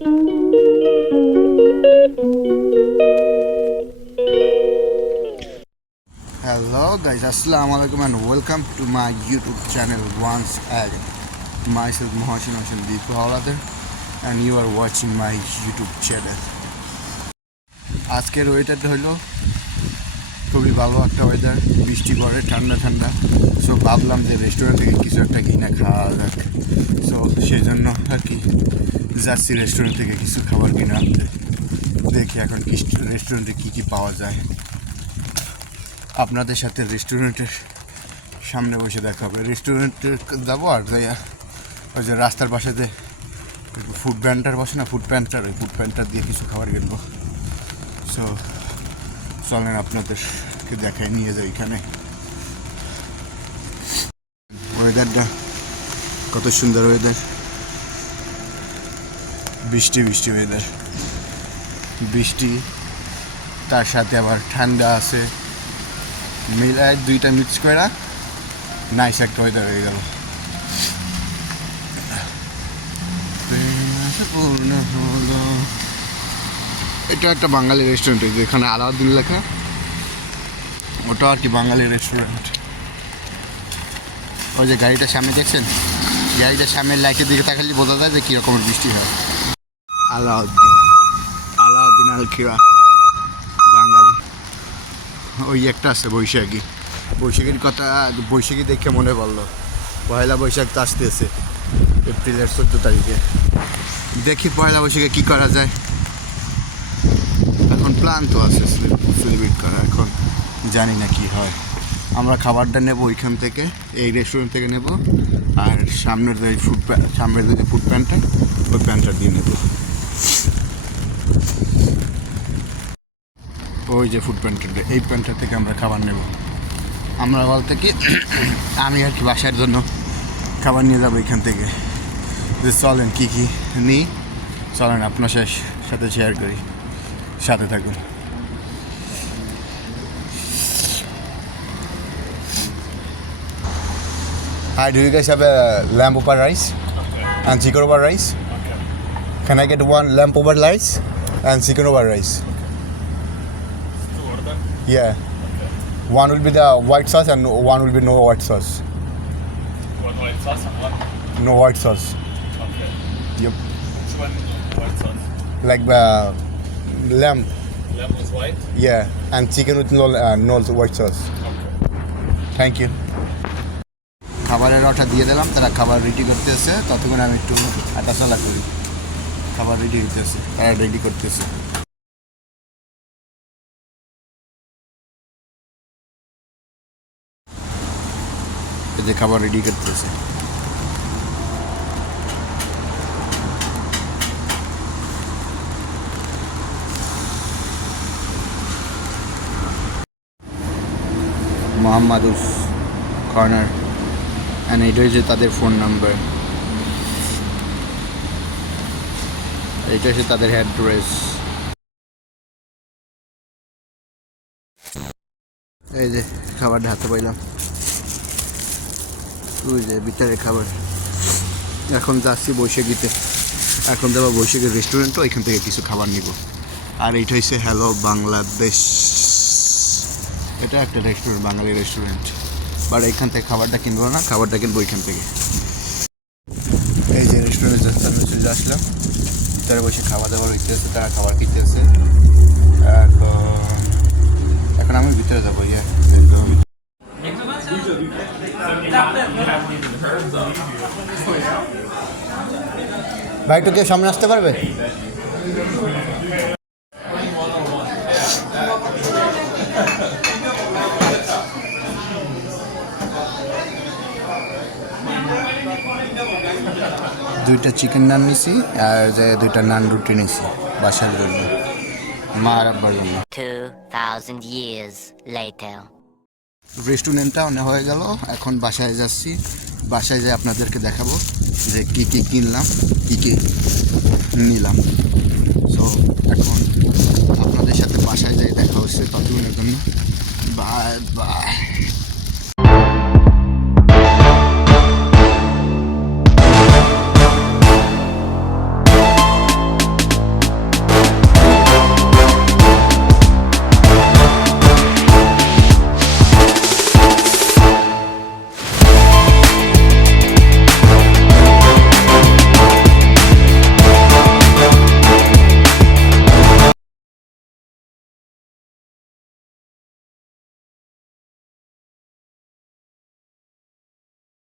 Hello guys, assalamu alaikum and welcome to my YouTube channel once again. Myself Mohsin Hossain Deepu Hawlader and you are watching my YouTube channel. আজকের ওয়েদারটা হলো খুবই ভালো একটা weather, বৃষ্টি পড়ে, ঠান্ডা ঠান্ডা। সো ভাবলাম যে রেস্টুরেন্ট থেকে কিছু একটা কিনা খাওয়া যাক। সো সেই জন্য আর কি যাচ্ছি রেস্টুরেন্ট থেকে কিছু খাবার কিনে আনতে। দেখি এখন রেস্টুরেন্টে কী কী পাওয়া যায়। আপনাদের সাথে রেস্টুরেন্টের সামনে বসে দেখা হবে। রেস্টুরেন্টে যাবো আর যাইয়া ওই যে রাস্তার পাশে যে ফুড প্যান্টার বসে না, ফুড প্যান্টার, ওই ফুড প্যান্টার দিয়ে কিছু খাবার কিনবো। সো চলেন আপনাদেরকে দেখাই, নিয়ে যাই। এখানে ওয়েদারটা কত সুন্দর ওয়েদার, বৃষ্টি বৃষ্টি ওয়েদার, বৃষ্টি তার সাথে আবার ঠান্ডা আছে, মিলায় দুইটা মিক্স করে নাইস একটা ওয়েদার হয়ে গেল। পূর্ণ হলো। এটা একটা বাঙালি রেস্টুরেন্ট, যেখানে আলাউদ্দিন লেখা, ওটা আর কি বাঙালি রেস্টুরেন্ট। ওই যে গাড়িটার সামনে দেখছেন, গাড়িটার সামনে লাইটের দিকে তাকালে বোঝা যায় যে কীরকমের বৃষ্টি হয়। আলাউদ্দিন আল খিরা বাঙালি। ওই একটা আছে বৈশাখী, বৈশাখীর কথা, বৈশাখী দেখে মনে পড়লো। পয়লা বৈশাখ তো আসতেছে এপ্রিলের 14 তারিখে। দেখি পয়লা বৈশাখে কী করা যায়। এখন প্ল্যান তো আছে সেলিব্রেট করা, এখন জানি না কি হয়। আমরা খাবারটা নেব ওইখান থেকে, এই রেস্টুরেন্ট থেকে নেব, আর সামনের যে সামনের যে ফুড প্যান্টটা, ওই প্যান্টটা দিয়ে নেব। ওই যে ফুড প্যান্টটা, এই প্যান্টটা থেকে আমরা খাবার নেব। আমরা বলতে কি আমি আর কি বাসার জন্য খাবার নিয়ে যাবো এখান থেকে। যে চলেন কী কী নিই, চলেন আপনার সাথে শেয়ার করি, সাথে থাকুন। Hi, do you guys have a lamb over rice and chicken over rice? Can I get one lamb over rice and chicken over rice? To order? Yeah. One will be the white sauce and one will be no white sauce. One white sauce and one. No white sauce. Okay. Yep. Which one white sauce? Like the lamb. Lamb was white? Yeah. And chicken with no white sauce. Okay. Thank you. খাবারের order দিয়ে দিলাম, তারা খাবার ready করতেছে। ততক্ষণ আমি একটু হাঁটাচলা করি। খাবার রেডি হইতেছে, তারা রেডি করতেছে। এই যে খাবার রেডি করতেছে। মোহাম্মদুস কর্নার, অ্যান্ড এটা হচ্ছে তাদের ফোন নাম্বার, এটা হচ্ছে তাদের অ্যাড্রেস। এই যে খাবারটা হাতে পাইলাম, ওই যে ভিতরে খাবার। এখন যাচ্ছি বৈশাখীতে, এখন যাবো বৈশাখীর রেস্টুরেন্টে, ওইখান থেকে কিছু খাবার নিব। আর এইটা হচ্ছে হ্যালো বাংলাদেশ, এটা একটা রেস্টুরেন্ট, বাঙালি রেস্টুরেন্ট। বাট এখান থেকে খাবারটা কিনবো না, খাবারটা কিনবো ওইখান থেকে। এই যে রেস্টুরেন্টে চলে আসলাম, ভিতরে বসে খাওয়া দাওয়া হইতেছে, তারা খাবার কিনতেছে। এখন আমি ভিতরে যাবো। ভাই একটু কেউ সামনে আসতে পারবে? দুইটা চিকেন নান নিছি আর যে দুইটা নান রুটি নিছি বাসার জন্য, মা আর আব্বার জন্য। 2000 years later. রেস্টুরেন্টটা অনেক হয়ে গেল, এখন বাসায় যাচ্ছি। বাসায় যেয়ে আপনাদেরকে দেখাবো যে কী কী কিনলাম, কী কী নিলাম। সো এখন আপনাদের সাথে বাসায় যাই দেখা হচ্ছে, ততক্ষণের জন্য বাই বাই।